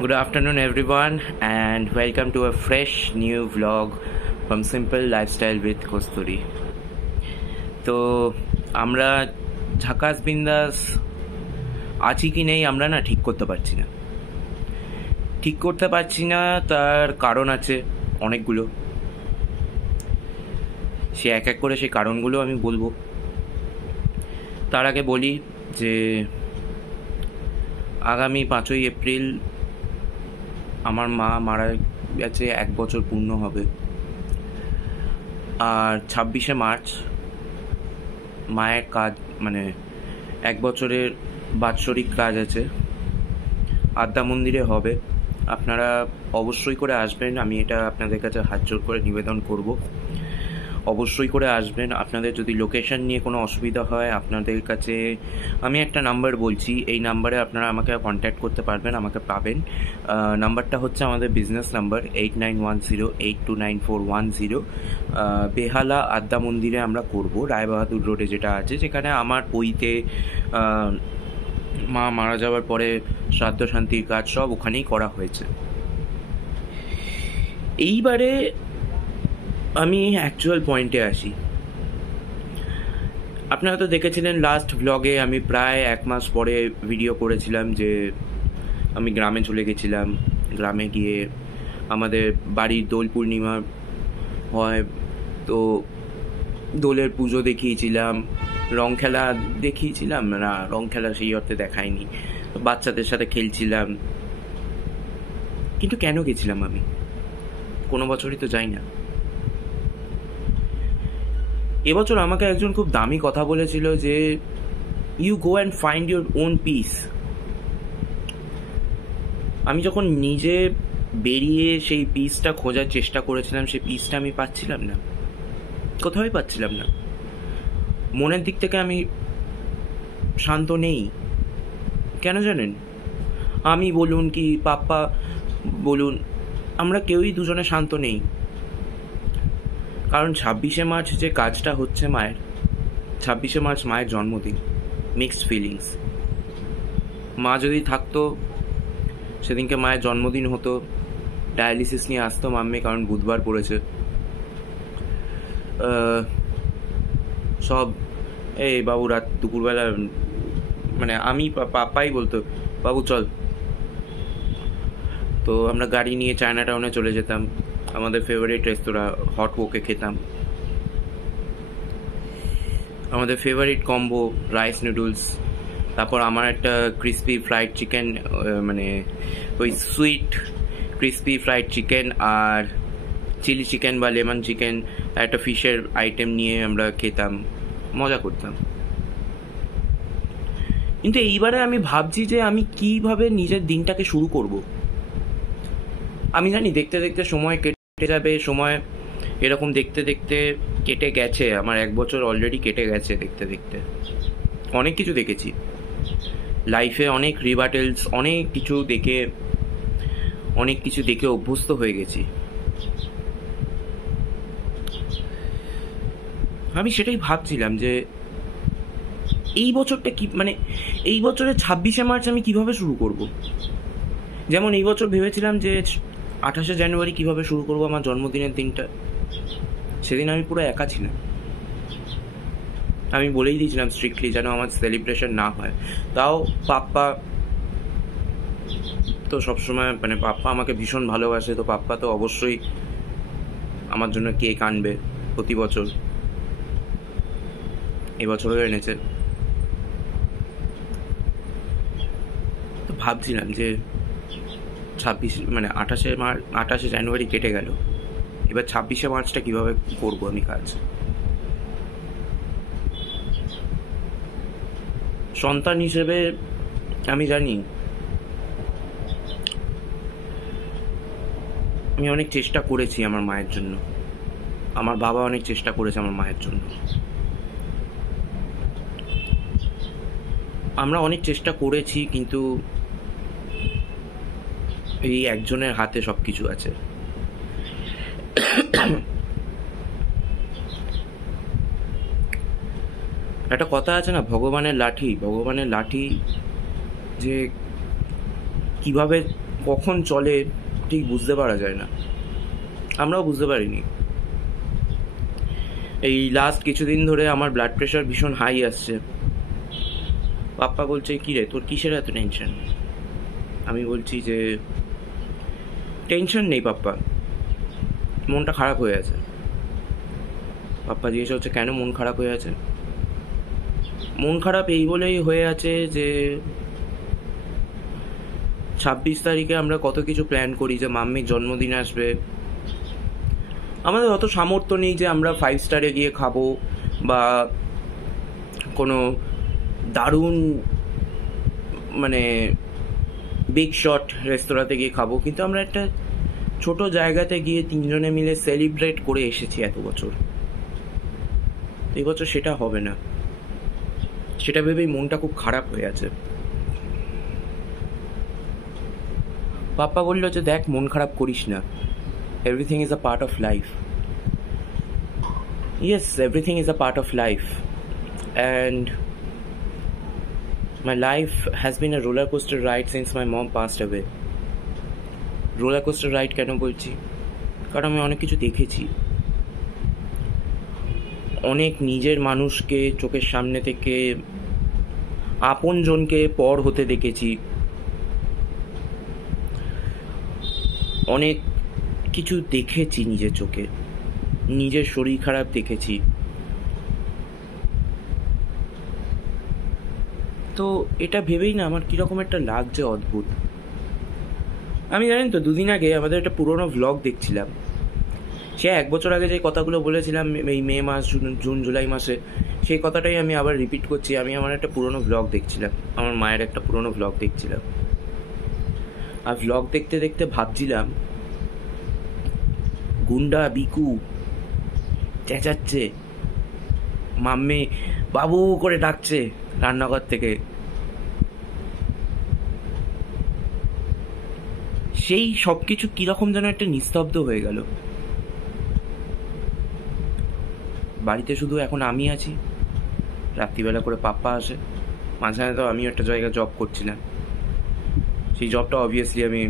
Good afternoon, everyone, and welcome to a fresh new vlog from Simple Lifestyle with Kosturi. তো আমরা ঝাকাস বিন্দাস আছি কি নেই আমরা না ঠিক করতে পারছি না। তার কারণ আছে অনেকগুলো। সে এক এক করে সেই কারণগুলো আমি বলবো। তার আগে বলি যে আগামী 5ই এপ্রিল আমার মা মারা গেছে, 1 বছর পূর্ণ হবে। আর 26শে মার্চ মায়ের কাজ, মানে 1 বছরের বাৎসরিক কাজ আছে, আদ্যা মন্দিরে হবে। আপনারা অবশ্যই করে আসবেন, আমি এটা আপনাদের কাছে হাত জোর করে নিবেদন করব। অবশ্যই করে আসবেন। আপনাদের যদি লোকেশন নিয়ে কোনো অসুবিধা হয়, আপনাদের কাছে আমি একটা নাম্বার বলছি, এই নাম্বারে আপনারা আমাকে কন্ট্যাক্ট করতে পারবেন, আমাকে পাবেন। নাম্বারটা হচ্ছে আমাদের বিজনেস নাম্বার 8910829410। বেহালা আদ্যা মন্দিরে আমরা করব, রায়বাহাদুর রোডে যেটা আছে, যেখানে আমার পৈতে মা মারা যাওয়ার পরে শ্রাদ্ধ শান্তির কাজ সব ওখানেই করা হয়েছে। এইবারে আমি অ্যাকচুয়াল পয়েন্টে আসি। আপনারা তো দেখেছিলেন লাস্ট ভ্লগে আমি প্রায় 1 মাস পরে ভিডিও করেছিলাম যে আমি গ্রামে চলে গেছিলাম। গ্রামে গিয়ে আমাদের বাড়ির দোল পূর্ণিমা হয়, তো দোলের পুজো দেখিয়েছিলাম, রং খেলা দেখিয়েছিলাম না, রং খেলা সেই অর্থে দেখায়নি, বাচ্চাদের সাথে খেলছিলাম। কিন্তু কেন গেছিলাম আমি? কোনো বছরই তো যাই না। এবছর আমাকে একজন খুব দামি কথা বলেছিল যে you go and find your own peace. আমি যখন নিজে বেরিয়ে সেই পিসটা খোঁজার চেষ্টা করেছিলাম, সেই পিসটা আমি পাচ্ছিলাম না, কোথাওই পাচ্ছিলাম না। মনের দিক থেকে আমি শান্ত নেই। কেন জানেন? আমি বলুন কি পাপ্পা বলুন, আমরা কেউই দুজনে শান্ত নেই। কারণ 26শে মার্চ যে কাজটা হচ্ছে মায়ের, 26শে মার্চ মায়ের জন্মদিন। Mixed feelings. মা যদি থাকতো, সেদিনকে মায়ের জন্মদিন হতো, ডায়ালিসিস নিয়ে আসতো মাম্মি, কারণ বুধবার পড়েছে। সব এই বাবু রাত দুপুরবেলা, মানে আমি পাপাই বলতো বাবু চল, তো আমরা গাড়ি নিয়ে চায়না টাউনে চলে যেতাম, আমাদের ফেভারিট রেস্তোরাঁ হট ওকে খেতাম। আমাদের ফেভারিট কম্বো রাইস নুডলস, তারপর আমার একটা ক্রিসপি ফ্রাইড চিকেন, মানে ওই সুইট ক্রিসপি ফ্রাইড চিকেন আর চিলি চিকেন বা লেমন চিকেন, একটা ফিশের আইটেম নিয়ে আমরা খেতাম, মজা করতাম। কিন্তু এইবারে আমি ভাবছি যে আমি কিভাবে নিজের দিনটাকে শুরু করব। আমি জানি দেখতে দেখতে সময় কেটে যাবে, সময় এরকম দেখতে দেখতে কেটে গেছে। আমার 1 বছর অলরেডি কেটে গেছে দেখতে দেখতে। অনেক কিছু দেখেছি লাইফে, অনেক রিবাটেলস, অনেক কিছু দেখে অভ্যস্ত হয়ে গেছি। আমি সেটাই ভাবছিলাম যে এই বছরটা কি, মানে এই বছরের 26শে মার্চ আমি কিভাবে শুরু করব। যেমন এই বছর ভেবেছিলাম যে 28শে জানুয়ারি কিভাবে শুরু করব, আমার জন্মদিনের দিনটা। সেদিন আমি পুরো একা ছিলাম। আমি বলেই দিয়েছিলাম স্ট্রিক্টলি যেন আমার সেলিব্রেশন না হয়। তাও পাপ্পা তো সবসময়, মানে পাপ্পা আমাকে ভীষণ ভালোবাসে, তো পাপ্পা তো অবশ্যই আমার জন্য কেক আনবে প্রতি বছর। এবছরও এনেছে। তো ভাবছিলাম যে 28শে জানুয়ারি কেটে গেল, এবার 26শে মার্চটা কিভাবে করবো আমি কাজ। সন্তান হিসেবে আমি জানি আমি অনেক চেষ্টা করেছি আমার মায়ের জন্য, আমার বাবা অনেক চেষ্টা করেছে আমার মায়ের জন্য, আমরা অনেক চেষ্টা করেছি, কিন্তু এই একজনের হাতে সব কিছু আছে। একটা কথা আছে না, ভগবানের লাঠি যে কিভাবে কখন চলে ঠিক বুঝতে পারা যায় না, আমরাও বুঝতে পারিনি। এই লাস্ট কিছুদিন ধরে আমার ব্লাড প্রেশার ভীষণ হাই আসছে। পাপ্পা বলছে, কী রে তোর কিসের এত টেনশন? আমি বলছি যে টেনশন নেই পাপ্পা, মনটা খারাপ হয়ে আছে। পাপ্পা জিজ্ঞেস হচ্ছে, কেন মন খারাপ হয়ে আছে? মন খারাপ এই বলেই হয়ে আছে যে 26 তারিখে আমরা কত কিছু প্ল্যান করি, যে মাম্মির জন্মদিন আসবে। আমাদের অত সামর্থ্য নেই যে আমরা 5 স্টারে গিয়ে খাবো বা কোনো দারুণ মানে বিগ শট রেস্তোরাঁতে গিয়ে খাবো, কিন্তু আমরা একটা ছোট জায়গাতে গিয়ে 3 জনে মিলে সেলিব্রেট করে এসেছি এত বছর। এই বছর সেটা হবে না, সেটা ভেবেই মনটা খুব খারাপ হয়ে আছে। পাপ্পা বলল যে দেখ, মন খারাপ করিস না, everything is a part of life. Yes, everything is a part of life, and my life has been a roller coaster ride since my mom passed away. Roller coaster ride কেন বলছি? কারণ আমি অনেক কিছু দেখেছি, অনেক নিজের মানুষকে চোখের সামনে থেকে আপনজনকে পর হতে দেখেছি, অনেক কিছু দেখেছি নিজের চোখে, নিজের শরীর খারাপ দেখেছি। তো এটা ভেবেই না আমার কীরকম একটা লাগছে অদ্ভুত। আমি জানেন তো, 2 দিন আগে আমাদের একটা পুরোনো ভ্লগ দেখছিলাম। সে 1 বছর আগে যে কথাগুলো বলেছিলাম এই মে মাস, জুন জুলাই মাসে, সেই কথাটাই আমি আবার রিপিট করছি। আমি আমার একটা পুরোনো ভ্লগ দেখছিলাম, আমার মায়ের একটা পুরোনো ভ্লগ দেখছিলাম। আর ভ্লগ দেখতে দেখতে ভাবছিলাম, গুন্ডা বিকু চেঁচাচ্ছে, মাম্মি বাবু করে ডাকছে রান্নাঘর থেকে। সেই সব কিছু কীরকম যেন একটা নিস্তব্ধ হয়ে গেল। বাড়িতে শুধু এখন আমি আছি, রাত্রিবেলা করে পাপ্পা আসে, মাঝখানে তো আমিও একটা জায়গায় জব করছিলাম। সেই জবটা অবভিয়াসলি আমি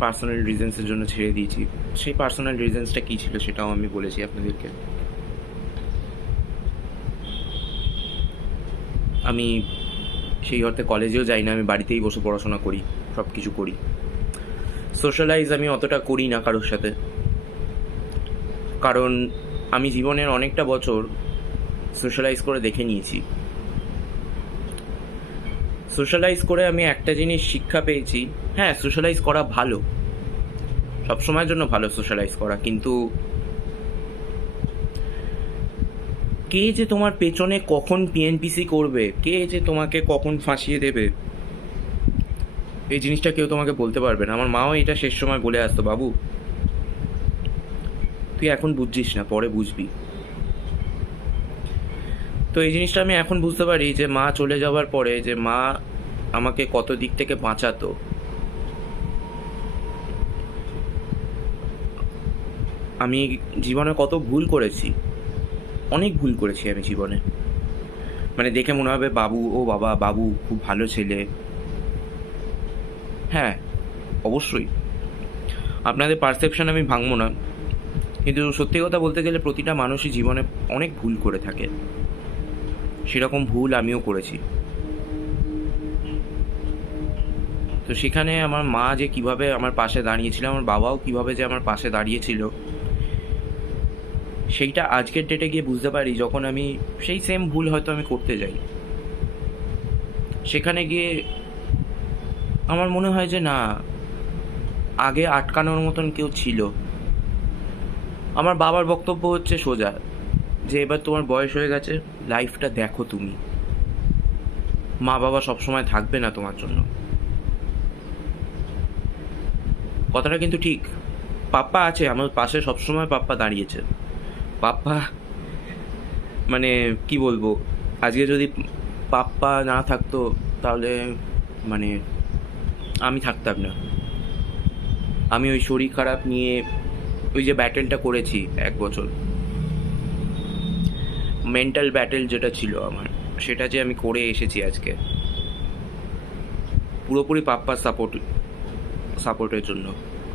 পার্সোনাল রিজনসের জন্য ছেড়ে দিয়েছি। সেই পার্সোনাল রিজনসটা কী ছিল সেটাও আমি বলেছি আপনাদেরকে। আমি সেই অর্থে কলেজেও যাই না, আমি বাড়িতেই বসে পড়াশোনা করি, সব কিছু করি। সোশ্যালাইজ আমি অতটা করি না কারোর সাথে, কারণ আমি জীবনের অনেকটা বছর সোশ্যালাইজ করে দেখে নিয়েছি। সোশ্যালাইজ করে আমি একটা জিনিস শিক্ষা পেয়েছি, হ্যাঁ সোশ্যালাইজ করা ভালো, সবসময়ের জন্য ভালো সোশ্যালাইজ করা, কিন্তু কে যে তোমার পেছনে কখন পিএনপিসি করবে, কে যে তোমাকে কখন ফাঁসিয়ে দেবে, এই জিনিসটা কেউ তোমাকে বলতে পারবে না। আমার মাও এটা শেষ সময় বলে আসতো, বাবু তুই এখন বুঝছিস না, পরে বুঝবি। তো এই জিনিসটা আমি এখন বুঝতে পারি যে মা চলে যাওয়ার পরে যে মা আমাকে কত দিক থেকে বাঁচাতো। আমি জীবনে কত ভুল করেছি, অনেক ভুল করেছি আমি জীবনে। মানে দেখে মনে হবে বাবু, ও বাবা বাবু খুব ভালো ছেলে। হ্যাঁ অবশ্যই আপনাদের পারসেপশন আমি ভাঙবো না, কিন্তু সত্যি কথা বলতে গেলে প্রতিটা মানুষই জীবনে অনেক ভুল করে থাকে, সেরকম ভুল আমিও করেছি। তো সেখানে আমার মা যে কিভাবে আমার পাশে দাঁড়িয়েছিল, আমার বাবাও কিভাবে যে আমার পাশে দাঁড়িয়েছিল, সেইটা আজকের ডেটে গিয়ে বুঝতে পারি যখন আমি সেই সেম ভুল হয়তো আমি করতে যাই। সেখানে গিয়ে আমার মনে হয় যে না, আগে আটকানোর মতন কেউ ছিল। আমার বাবার বক্তব্য হচ্ছে সোজা, যে এবার তোমার বয়স হয়ে গেছে, লাইফটা দেখো তুমি, মা বাবা সবসময় থাকবে না তোমার জন্য। কথাটা কিন্তু ঠিক, পাপ্পা আছে আমার পাশে সবসময়, পাপ্পা দাঁড়িয়েছে। পাপ্পা মানে কি বলবো, আজকে যদি পাপ্পা না থাকতো তাহলে মানে আমি থাকতাম না। আমি ওই শরীর খারাপ নিয়ে ওই যে ব্যাটেলটা করেছি 1 বছর, মেন্টাল ব্যাটেল যেটা ছিল আমার, সেটা যে আমি করে এসেছি আজকে, পুরোপুরি পাপ্পার সাপোর্টের জন্য,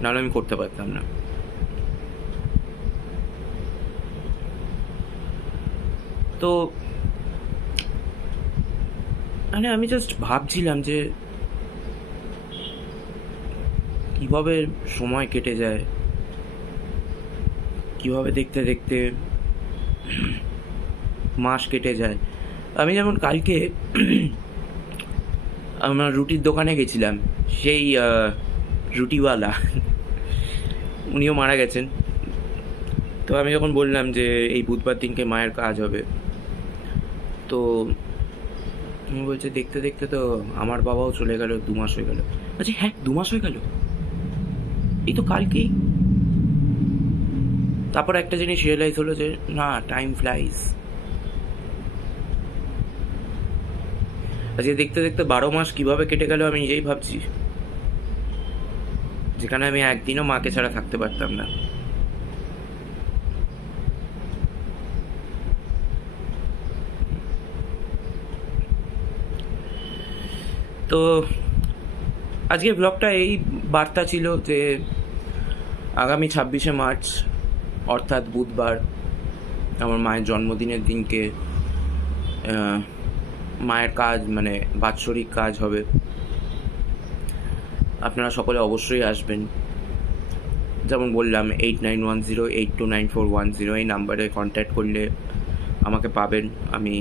নাহলে আমি করতে পারতাম না। তো মানে আমি জাস্ট ভাবছিলাম যে কিভাবে সময় কেটে যায়, কিভাবে দেখতে দেখতে মাস কেটে যায়। আমি যেমন কালকে আমার রুটির দোকানে গেছিলাম, সেই রুটিওয়ালা উনিও মারা গেছেন। তো আমি যখন বললাম যে এই বুধবার দিনকে মায়ের কাজ হবে, তো উনি বলছে দেখতে দেখতে তো আমার বাবাও চলে গেল, 2 মাস হয়ে গেল। বলছি হ্যাঁ 2 মাস হয়ে গেল, এই তো কালকেই। তারপর একটা জিনিস রিয়েলাইজ হলো যে না, টাইম ফ্লাইজ। আজকে দেখতে দেখতে 12 মাস কিভাবে কেটে গেল আমি নিজেই ভাবছি, যেখানে আমি একদিনও মাকে ছাড়া থাকতে পারতাম না। তো আজকে ব্লগটা এই বার্তা ছিল যে আগামী 26শে মার্চ অর্থাৎ বুধবার আমার মায়ের জন্মদিনের দিনকে মায়ের কাজ মানে বাৎসরিক কাজ হবে। আপনারা সকলে অবশ্যই আসবেন। যেমন বললাম 8910829410 এই নাম্বারে কন্ট্যাক্ট করলে আমাকে পাবেন, আমি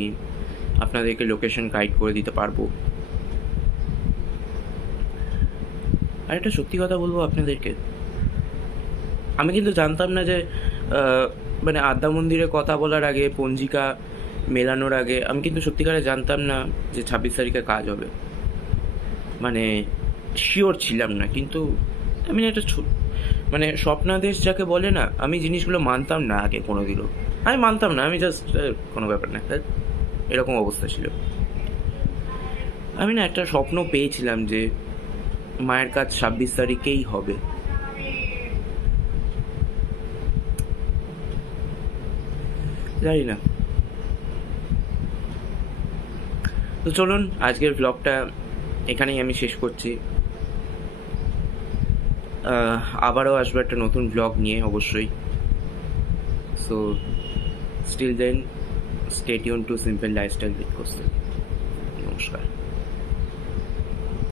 আপনাদেরকে লোকেশন গাইড করে দিতে পারবো। আর একটা সত্যি কথা বলবো আপনাদেরকে, আমি কিন্তু জানতাম না যে মানে আদ্যা মন্দিরে কথা বলার আগে, পঞ্জিকা মেলানোর আগে আমি কিন্তু সত্যিকারে জানতাম না যে 26 তারিখে কাজ হবে। মানে শিওর ছিলাম না, কিন্তু আমি একটা মানে স্বপ্নাদেশ যাকে বলে না, আমি জিনিসগুলো মানতাম না আগে কোনোদিনও। আমি মানতাম না, আমি জাস্ট কোনো ব্যাপার না, এরকম অবস্থা ছিল। আমি না একটা স্বপ্ন পেয়েছিলাম যে মায়ের কাজ 26 তারিখেই হবে। জানি না। তো চলুন আজকের ব্লগটা এখানেই আমি শেষ করছি। আবারও আসবে একটা নতুন ব্লগ নিয়ে অবশ্যই। So still then stay tuned to simple lifestyle with Kaustav. নমস্কার।